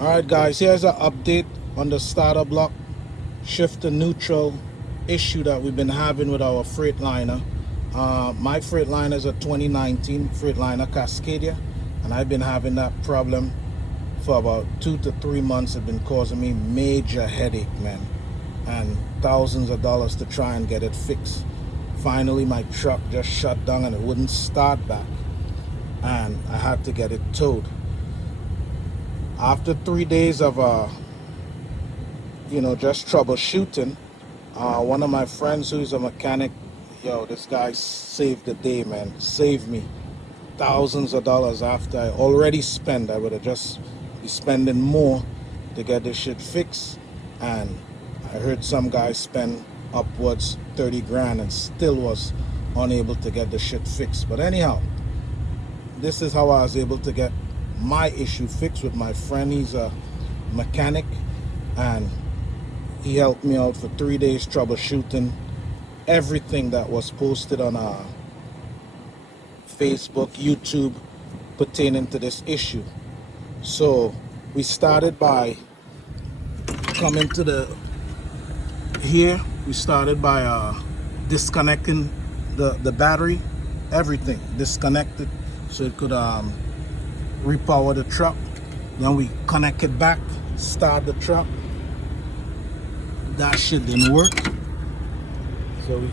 Alright guys, here's an update on the starter block shift to neutral issue that we've been having with our Freightliner. My Freightliner is a 2019 Freightliner Cascadia, and I've been having that problem for about 2 to 3 months. It's been causing me major headache, man, and thousands of dollars to try and get it fixed. Finally my truck just shut down and it wouldn't start back, and I had to get it towed. After 3 days of just troubleshooting, one of my friends who's a mechanic, this guy saved the day, man. Saved me thousands of dollars after I already spent. I would have just be spending more to get this shit fixed. And I heard some guys spend upwards 30 grand and still was unable to get the shit fixed. But anyhow, this is how I was able to get my issue fixed with my friend. He's a mechanic, and he helped me out for 3 days troubleshooting everything that was posted on Facebook, YouTube pertaining to this issue. So we started by coming to we started by disconnecting the battery, everything disconnected so it could repower the truck. Then we connect it back, start the truck. That shit didn't work. So we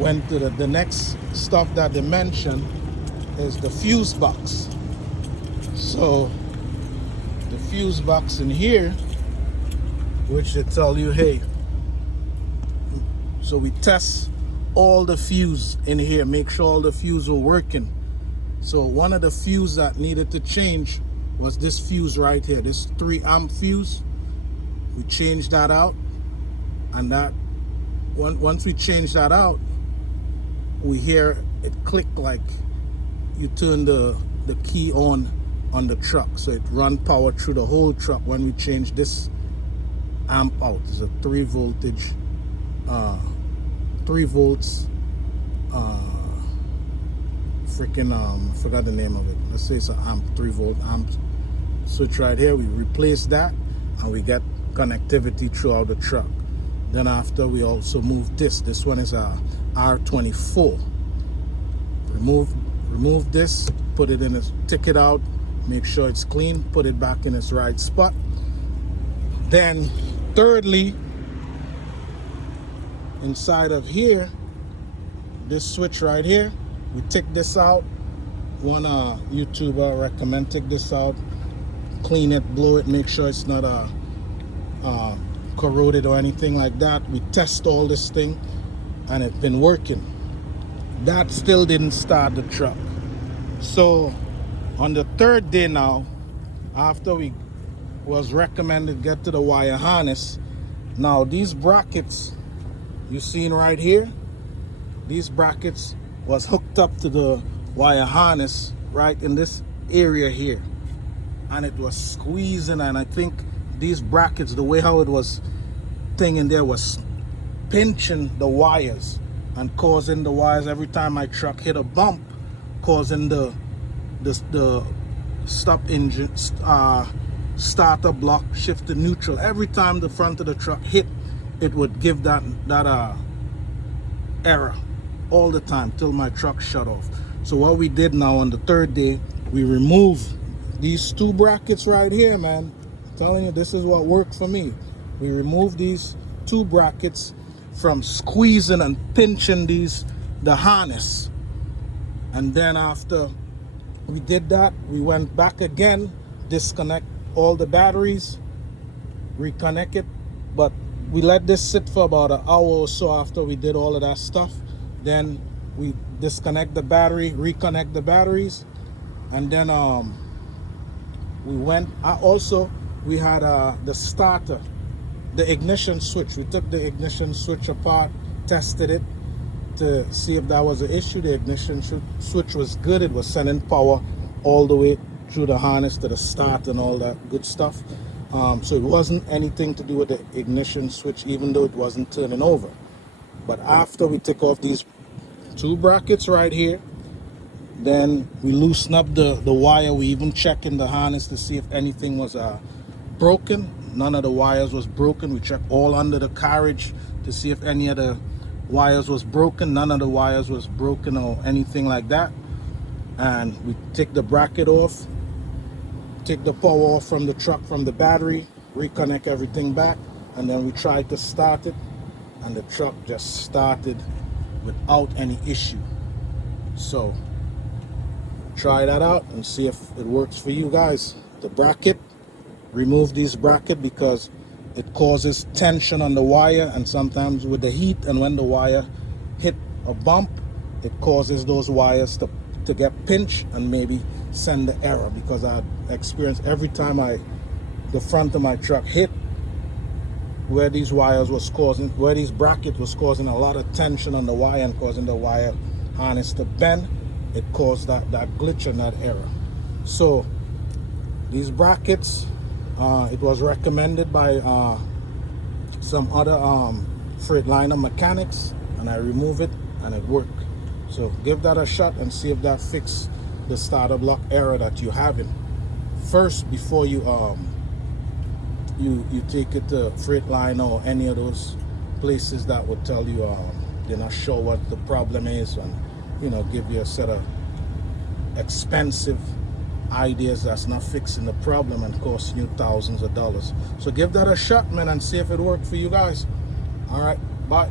went to the next stuff that they mentioned is the fuse box. So the fuse box in here, which they tell you, hey, so we test all the fuse in here, make sure all the fuse were working. So one of the fuse that needed to change was this fuse right here, this 3 amp fuse. We changed that out, and that once we change that out, we hear it click like you turn the key on the truck, so it run power through the whole truck. When we change this amp out, it's a 3 voltage 3 volts forgot the name of it. Let's say it's an amp, 3 volt amp switch right here. We replace that and we get connectivity throughout the truck. Then after, we also move this one is a R24. Remove this, put it in its, take it out, make sure it's clean, put it back in its right spot. Then thirdly, inside of here, this switch right here, we take this out. One YouTuber recommend take this out, clean it, blow it, make sure it's not corroded or anything like that. We test all this thing and it's been working. That still didn't start the truck. So on the 3rd day now, after we was recommended get to the wire harness, now these brackets you seen right here, these brackets was hooked up to the wire harness right in this area here, and it was squeezing, and I think these brackets, the way how it was thing in there, was pinching the wires and causing the wires every time my truck hit a bump, causing the stop engine starter block shift to neutral. Every time the front of the truck hit, it would give that error all the time till my truck shut off. So what we did now on the 3rd day, we removed these 2 brackets right here, man. I'm telling you, this is what worked for me. We removed these 2 brackets from squeezing and pinching the harness. And then after we did that, we went back again, disconnect all the batteries, reconnect it. But we let this sit for about an hour or so after we did all of that stuff. Then we disconnect the battery, reconnect the batteries, and then we went. We had the starter, the ignition switch. We took the ignition switch apart, tested it to see if that was an issue. The ignition switch was good. It was sending power all the way through the harness to the start and all that good stuff. So it wasn't anything to do with the ignition switch, even though it wasn't turning over. But after we took off these 2 brackets right here, then we loosen up the wire. We even check in the harness to see if anything was broken. None of the wires was broken. We checked all under the carriage to see if any of the wires was broken. None of the wires was broken or anything like that. And we take the bracket off, take the power off from the truck, from the battery, reconnect everything back, and then we tried to start it, and the truck just started without any issue. So try that out and see if it works for you guys. The bracket, remove this bracket because it causes tension on the wire, and sometimes with the heat and when the wire hit a bump, it causes those wires to get pinched and maybe send the error, because I experienced every time the front of my truck hit, where these wires was causing, where these bracket was causing a lot of tension on the wire and causing the wire harness to bend, it caused that glitch and that error. So these brackets, it was recommended by some other Freightliner mechanics, and I removed it and it worked. So give that a shot and see if that fixes the starter block error that you're having. First, before you you take it to Freightliner or any of those places that would tell you they're not sure what the problem is, and give you a set of expensive ideas that's not fixing the problem and costing you thousands of dollars. So give that a shot, man, and see if it worked for you guys. All right, bye.